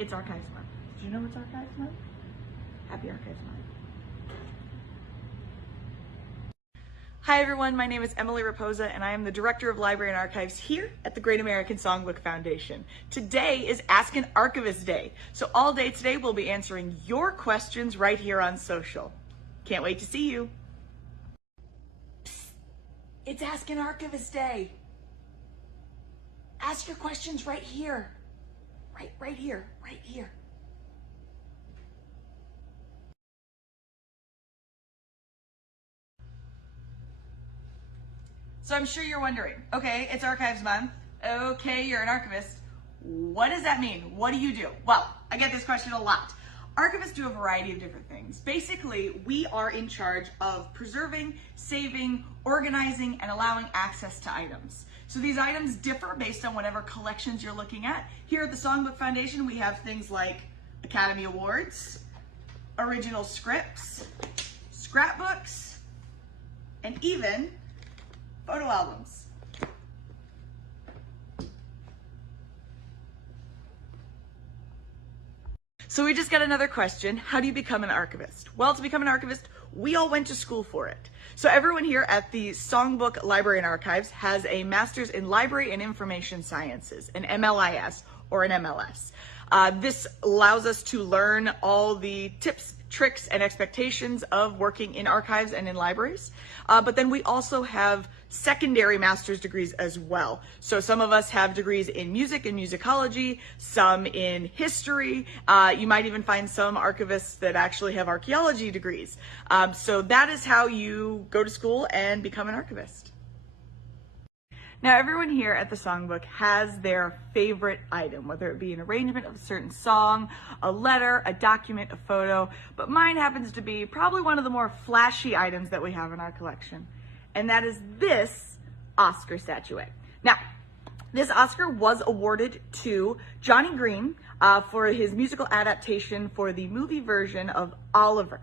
It's Archives Month. Did you know it's Archives Month? Happy Archives Month. Hi everyone, my name is Emily Rapoza and I am the Director of Library and Archives here at the Great American Songbook Foundation. Today is Ask an Archivist Day, so all day today we'll be answering your questions right here on social. Can't wait to see you. Psst, it's Ask an Archivist Day. Ask your questions right here. Right here. So I'm sure you're wondering, okay, it's Archives Month. Okay, you're an archivist. What does that mean? What do you do? Well, I get this question a lot. Archivists do a variety of different things. Basically, we are in charge of preserving, saving, organizing, and allowing access to items. So these items differ based on whatever collections you're looking at. Here at the Songbook Foundation, we have things like Academy Awards, original scripts, scrapbooks, and even photo albums. So we just got another question. How do you become an archivist? Well, to become an archivist, we all went to school for it. So everyone here at the Songbook Library and Archives has a Master's in Library and Information Sciences, an MLIS or an MLS. This allows us to learn all the tips, tricks, and expectations of working in archives and in libraries. But then we also have secondary master's degrees as well. So some of us have degrees in music and musicology, some in history. You might even find some archivists that actually have archaeology degrees. So that is how you go to school and become an archivist. Now, everyone here at the Songbook has their favorite item, whether it be an arrangement of a certain song, a letter, a document, a photo, but mine happens to be probably one of the more flashy items that we have in our collection, and that is this Oscar statuette. Now, this Oscar was awarded to Johnny Green for his musical adaptation for the movie version of Oliver.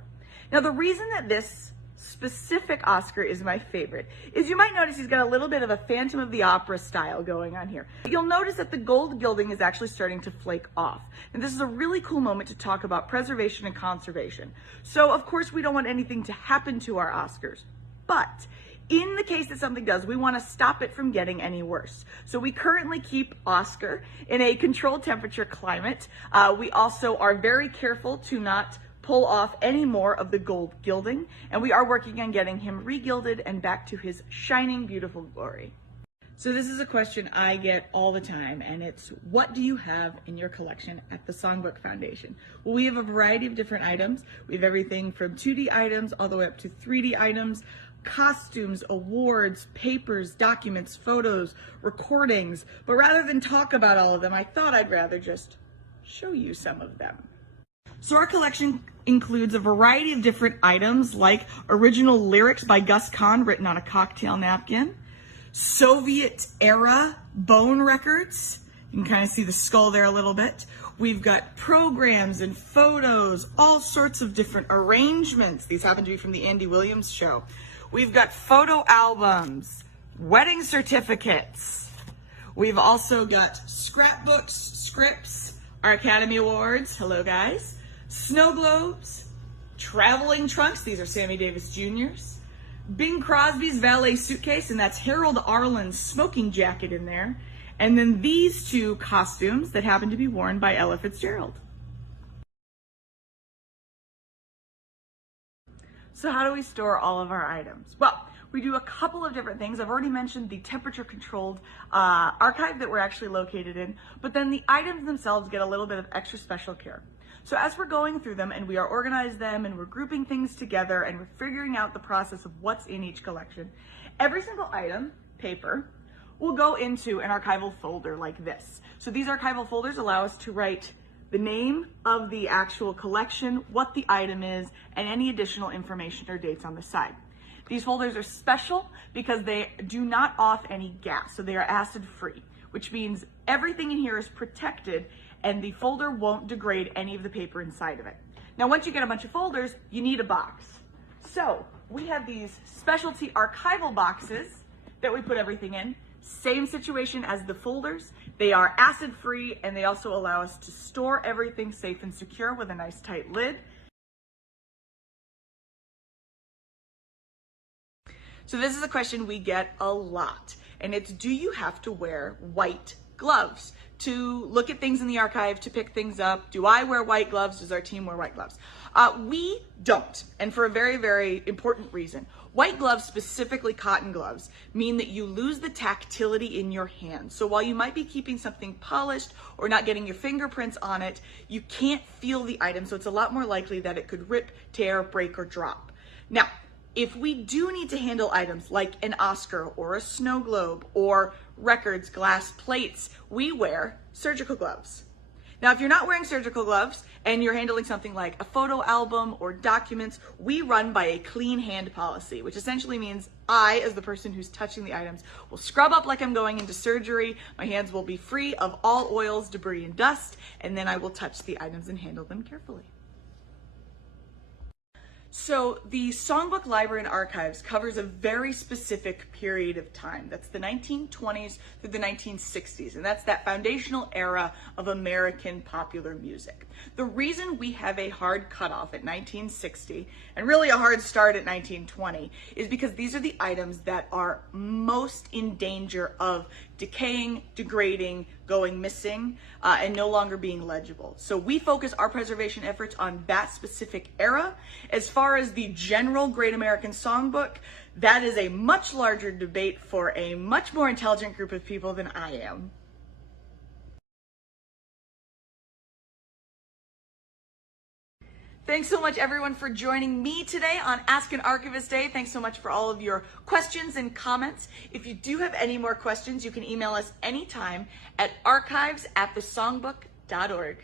Now, the reason that this specific Oscar is my favorite is you might notice he's got a little bit of a Phantom of the Opera style going on here. You'll notice that the gold gilding is actually starting to flake off. And this is a really cool moment to talk about preservation and conservation. So of course we don't want anything to happen to our Oscars, but in the case that something does, we want to stop it from getting any worse. So we currently keep Oscar in a controlled temperature climate. We also are very careful to not pull off any more of the gold gilding, and we are working on getting him re-gilded and back to his shining, beautiful glory. So this is a question I get all the time, and it's, what do you have in your collection at the Songbook Foundation? Well, we have a variety of different items. We have everything from 2D items all the way up to 3D items, costumes, awards, papers, documents, photos, recordings. But rather than talk about all of them, I thought I'd rather just show you some of them. So our collection includes a variety of different items like original lyrics by Gus Kahn written on a cocktail napkin, Soviet era bone records. You can kind of see the skull there a little bit. We've got programs and photos, all sorts of different arrangements. These happen to be from the Andy Williams show. We've got photo albums, wedding certificates. We've also got scrapbooks, scripts, our Academy Awards. Hello, guys. Snow globes, traveling trunks, these are Sammy Davis Jr.'s, Bing Crosby's valet suitcase, and that's Harold Arlen's smoking jacket in there, and then these two costumes that happen to be worn by Ella Fitzgerald. So how do we store all of our items? Well, we do a couple of different things. I've already mentioned the temperature-controlled archive that we're actually located in, but then the items themselves get a little bit of extra special care. So as we're going through them and we are organizing them and we're grouping things together and we're figuring out the process of what's in each collection, every single item, paper, will go into an archival folder like this. So these archival folders allow us to write the name of the actual collection, what the item is, and any additional information or dates on the side. These folders are special because they do not off any gas, so they are acid-free, which means everything in here is protected and the folder won't degrade any of the paper inside of it. Now, once you get a bunch of folders, you need a box. So we have these specialty archival boxes that we put everything in. Same situation as the folders. They are acid-free, and they also allow us to store everything safe and secure with a nice tight lid. So this is a question we get a lot, and it's, do you have to wear white gloves to look at things in the archive, to pick things up? Do I wear white gloves? Does our team wear white gloves? We don't, and for a very, very important reason. White gloves, specifically cotton gloves, mean that you lose the tactility in your hand. So while you might be keeping something polished or not getting your fingerprints on it, you can't feel the item, so it's a lot more likely that it could rip, tear, break, or drop. Now, if we do need to handle items like an Oscar or a snow globe or records, glass plates, we wear surgical gloves. Now, if you're not wearing surgical gloves and you're handling something like a photo album or documents, we run by a clean hand policy, which essentially means I, as the person who's touching the items, will scrub up like I'm going into surgery. My hands will be free of all oils, debris, and dust, and then I will touch the items and handle them carefully. So the Songbook Library and Archives covers a very specific period of time. That's the 1920s through the 1960s, and that's that foundational era of American popular music. The reason we have a hard cutoff at 1960, and really a hard start at 1920, is because these are the items that are most in danger of decaying, degrading, going missing, and no longer being legible. So we focus our preservation efforts on that specific era. As far as the general Great American Songbook, that is a much larger debate for a much more intelligent group of people than I am. Thanks so much, everyone, for joining me today on Ask an Archivist Day. Thanks so much for all of your questions and comments. If you do have any more questions, you can email us anytime at archives@thesongbook.org.